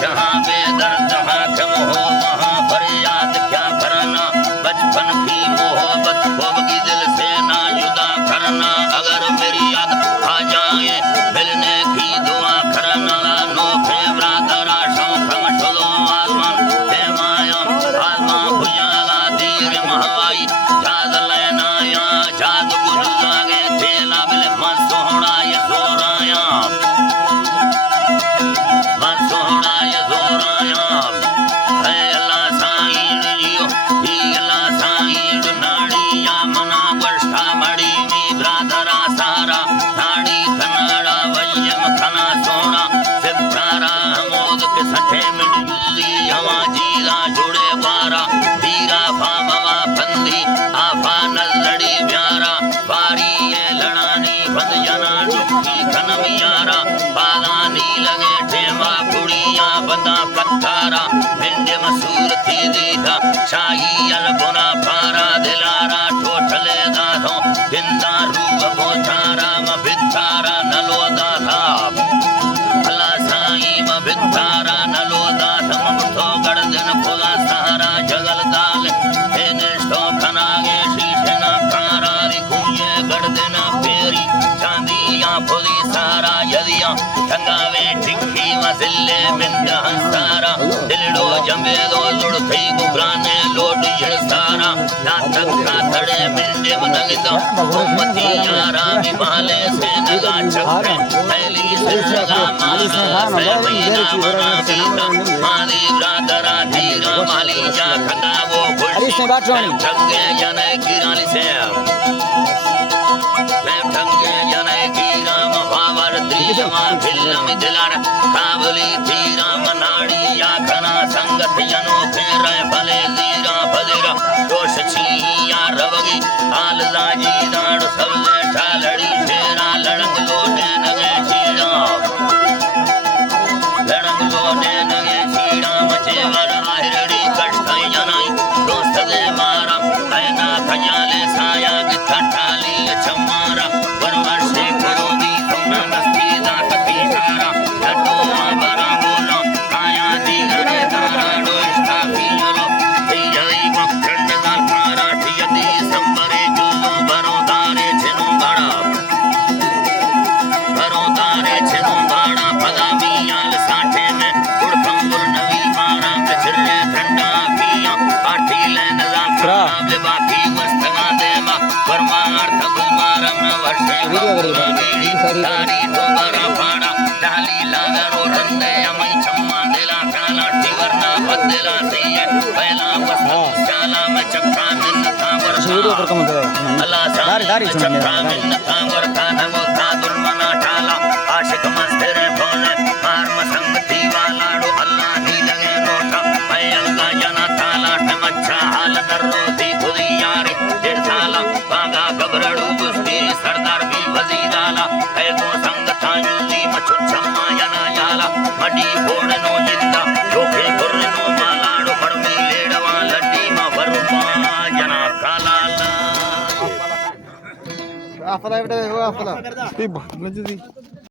जहाँ बेदर्द हाकिम हो वहाँ फरियाद क्या करना, बचपन की मोहब्बत खोबगी दिल से ना जुदा करना, अगर मेरी याद आ जाए मिलने की दुआ करना, नोखे ब्रादरा शौखम शुलो आसमान के माया आसमा भुजाला दीर महवाई जाद लेना या जाद बुजुर्गे तेला बिल मन सोहना ये सोराया मन सोहना ये सोराया है अल्लाह साईं जियो ही अल्लाह साईं नाड़ी या मना वर्षा मड़ी नी ब्रादरा सारा नाड़ी कनाड़ा वयम खना सोना सिद्धारा मोद के सठे मिट जुली हवा जीरा जुड़े बारा हीरा फामवा फंदी आफा नजड़ी प्यारा बारी ये लड़ानी बंद जना डुक्की खनम यारा बालानी लगे ठेमा कुड़िया बंदा कत्तारा भिंड मसूर थी दीधा शाही अलगुना पारा दिलारा टोटले दाधो जिंदा रूप बोधारा म भित्तारा नलो दाधा अल्लाह साईं म भित्तारा नलो दाधा मुठो गर्दन खुदा सहारा जगल दाल हे निष्ठो खनागे शीशना कारा रिखुए गर्दन फेरी चांदिया फुली सारा यदिया ठंगावे टिक्की वसिले मिंड हंसारा दिलडो जंबे दो लुड़ थई गुबराने लोड जड़ सारा नाटक का थड़े मिंडे मनगिदा उम्मती यारा विमाले से नगा चक्रे पहली से जगा माला से महीना मना बीता माली ब्रादरा धीरा माली जा खंगा वो खुशी ठंगे जने गिराली से ठंगे जने गिरा महावर त्रिजमा फिल्म दिलार काबली धीरा मनाड़ी या खना संगत जनो फेरे भले जीरा भलेरा दोष छिया रवगी आल लाजी दाड़ सबले ठालड़ी तेरा लड़ंग लोटे नगे छीड़ा लड़ंग लोटे नगे छीड़ा मचे वर आहिरड़ी कष्टाई जनाई दोस्त दे मारा ऐना खजाले साया की ठठाली चमारा परवर से करो दी तुमना दस्ती दा कती सारा लड्डू बरा बोलो आया दी घरे तारा डोस्ता पीरो दी जई को ठंडा तारा ठियदी संबरे जुलो बरो दारे छनु बड़ा बरो दारे छनु बड़ा पदा मियाल साठे में उड़फंगुर नवी मारा कचरे ठंडा पिया पाठी ले नजा खराब बाकी मस्तगा दे मा परमार्थ गुमारम वर्षे गुरुगीरी तारी तो बरा पाड़ा डाली लागरो रंदे अमई चम्मा दिला काला टिवरना बदला सैये पहला वस्तु चाला में चक्का मिन था वर्षा अल्लाह सारी चक्का मिन था वर्षा नमो था दुर्मना ठाला आशिक मस्तेरे भोले मार मसंगती वाला डो अल्लाह ही लगे नोटा मैं अल्लाह जना ताला टमच्छा हाल दर्रो थी खुदी यारी डेढ़ साला बागा गबरड़ू बुस्ती सरदार भी वजीराला है गो संग थायूली मछु छम्मा जना याला मडी फोड़ नो जिंदा जोखे गुर्र नो मालाड़ो फड़मी लेड़वा लड्डी मा वरुमा जना कालाला afala afala